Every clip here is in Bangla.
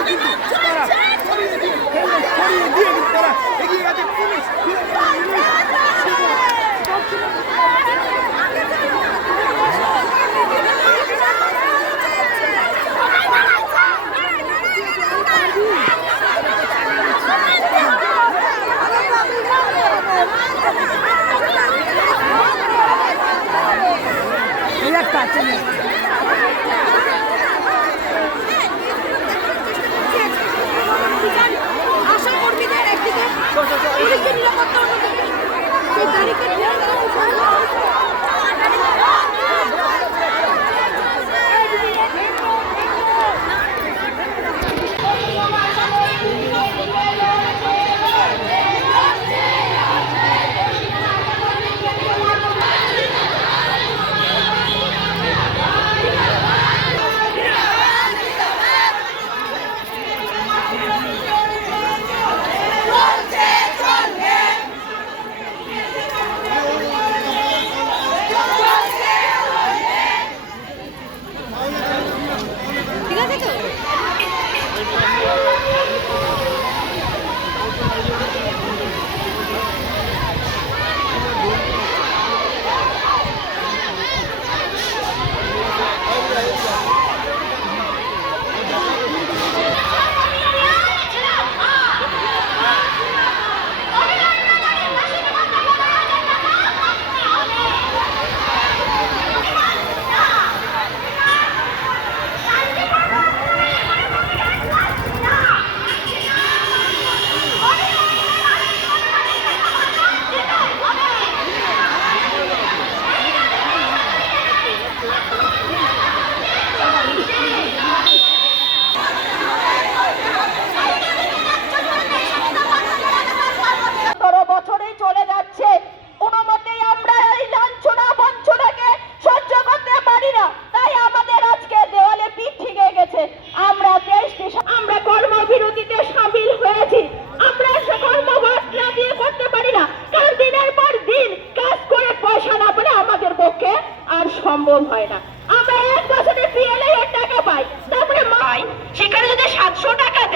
কিন্তু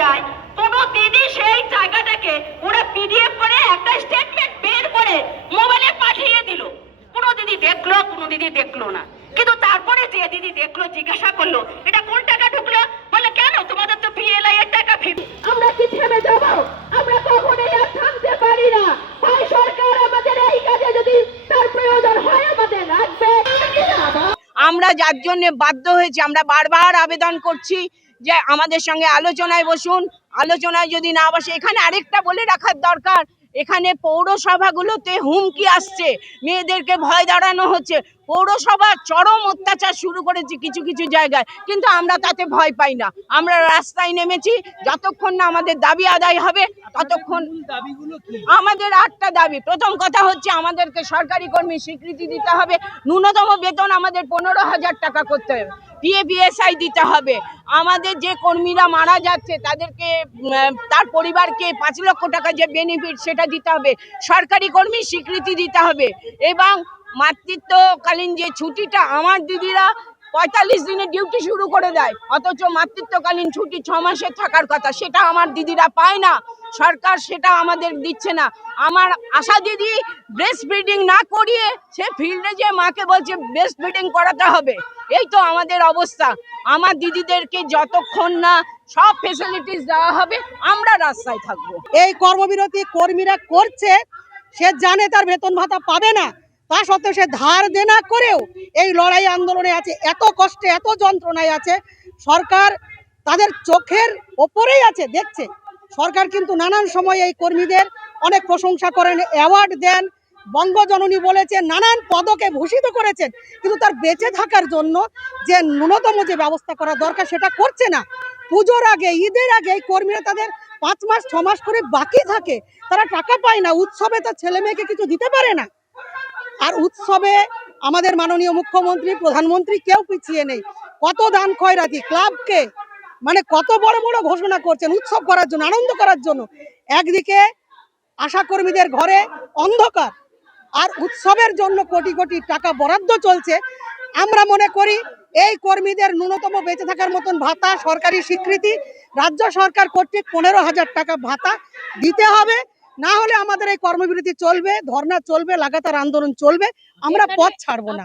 যায় কোনো দিদি সেই ওরা পিডিএফ করে একটা স্টেটমেন্ট বের করে মোবাইলে পাঠিয়ে দিল। কোনো দিদি দেখল কোনো দিদি দেখল না। কিন্তু তারপরে যে দিদি দেখল জিজ্ঞাসা করল এটা কোন টাকা ঢুকলো? বলে কেন? তোমাদের তো পিএলআই এর টাকা ফিরে আমরা কি থেমে যাব? আমরা কখনোই আর থামতে পারি না। সরকার আমাদের এই কাজে যদি তার প্রয়োজন হয় আমাদের রাখবে আমরা যার জন্য বাধ্য হয়েছি আমরা বারবার আবেদন করছি। যে আমাদের সঙ্গে আলোচনায় বসুন। আলোচনায় যদি না বসে, এখানে আরেকটা বলে রাখার দরকার। এখানে পৌরসভাগুলোতে হুমকি আসছে। মেয়েদেরকে ভয় দাঁড়ানো হচ্ছে। পৌরসভা চরম অত্যাচার শুরু করেছে কিছু কিছু জায়গায়। কিন্তু আমরা তাতে ভয় পাই না। আমরা রাস্তায় নেমেছি যতক্ষণ না আমাদের দাবি আদায় হবে ততক্ষণ আমাদের আটটা দাবি। প্রথম কথা হচ্ছে আমাদেরকে সরকারি কর্মী স্বীকৃতি দিতে হবে। ন্যূনতম বেতন আমাদের পনেরো হাজার টাকা করতে হবে। পিএফিএসআই দিতে হবে। আমাদের যে কর্মীরা মারা যাচ্ছে তাদেরকে তার পরিবারকে পাঁচ লক্ষ টাকা যে বেনিফিট সেটা দিতে হবে। সরকারি কর্মী স্বীকৃতি দিতে হবে। এবং মাতৃত্বকালীন যে ছুটিটা আমার দিদিরা পঁয়তাল্লিশ দিনের ডিউটি শুরু করে দেয়, অথচ মাতৃত্বকালীন ছুটি ছ মাসের থাকার কথা, সেটা আমার দিদিরা পায় না, সরকার সেটা আমাদের দিচ্ছে না। আমার আশা দিদি ব্রেস্ট ফিডিং না করিয়ে সে ফিল্ডে যে মাকে বলছে ব্রেস্ট ফিডিং করাতে হবে, এই তো আমাদের অবস্থা। আমার দিদিদেরকে যতক্ষণ না সব ফেসিলিটিস দেওয়া হবে, আমরা রাস্তায় থাকব। এই কর্মবিরতি কর্মীরা করছে, সে জানে তার বেতন ভাতা পাবে না। তা সত্ত্বেও সে ধার দেনা করেও এই লড়াই আন্দোলনে আছে, এত কষ্টে, এত যন্ত্রণায় আছে। সরকার তাদের চোখের ওপরেই আছে, দেখছে। সরকার কিন্তু নানান সময় এই কর্মীদের অনেক প্রশংসা করেন অ্যাওয়ার্ড দেন। বঙ্গজননী বলেছেন নানান পদকে ভূষিত করেছেন। কিন্তু তার বেঁচে থাকার জন্য যে ন্যূনতম যে ব্যবস্থা করা দরকার, সেটা করছে না। পুজোর আগে, ঈদের আগে এই কর্মীরা তাদের পাঁচ মাস, ছ মাস করে বাকি থাকে। তারা টাকা পায় না, উৎসবে তার ছেলে মেয়েকে কিছু দিতে পারে না। আর উৎসবে আমাদের মাননীয় মুখ্যমন্ত্রী, প্রধানমন্ত্রী কেউ পিছিয়ে নেই। কত দান খয়রাতি, ক্লাবকে মানে কত বড় বড় ঘোষণা করছেন উৎসব করার জন্য, আনন্দ করার জন্য। একদিকে আশাকর্মীদের ঘরে অন্ধকার, আর উৎসবের জন্য কোটি কোটি টাকা বরাদ্দ চলছে। আমরা মনে করি এই কর্মীদের ন্যূনতম বেঁচে থাকার মতন ভাতা, সরকারি স্বীকৃতি, রাজ্য সরকার কর্তৃক পনেরো হাজার টাকা ভাতা দিতে হবে। না হলে আমাদের এই কর্মবিরতি চলবে ধর্ণা চলবে লাগাতার আন্দোলন চলবে আমরা পথ ছাড়বো না।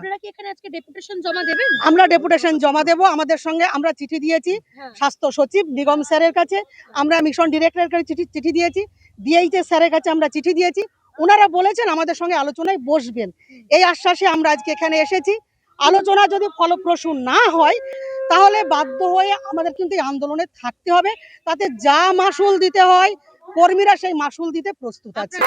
আমরা ডেপুটেশন জমা দেব আমাদের সঙ্গে আমরা চিঠি দিয়েছি হ্যাঁ। স্বাস্থ্য সচিব নিগম স্যারের কাছে আমরা মিশন ডিরেক্টরের কাছে চিঠি চিঠি দিয়েছি ডিএইচএস স্যারের কাছে আমরা চিঠি দিয়েছি ওনারা বলেছেন আমাদের সঙ্গে আলোচনায় বসবেন। এই আশ্বাসে আমরা আজকে এখানে এসেছি। আলোচনা যদি ফলপ্রসূ না হয় তাহলে বাধ্য হয়ে আমাদের কিন্তু এই আন্দোলনে থাকতে হবে। তাতে যা মাসুল দিতে হয় কর্মীরা সেই মাসুল দিতে প্রস্তুত আছে।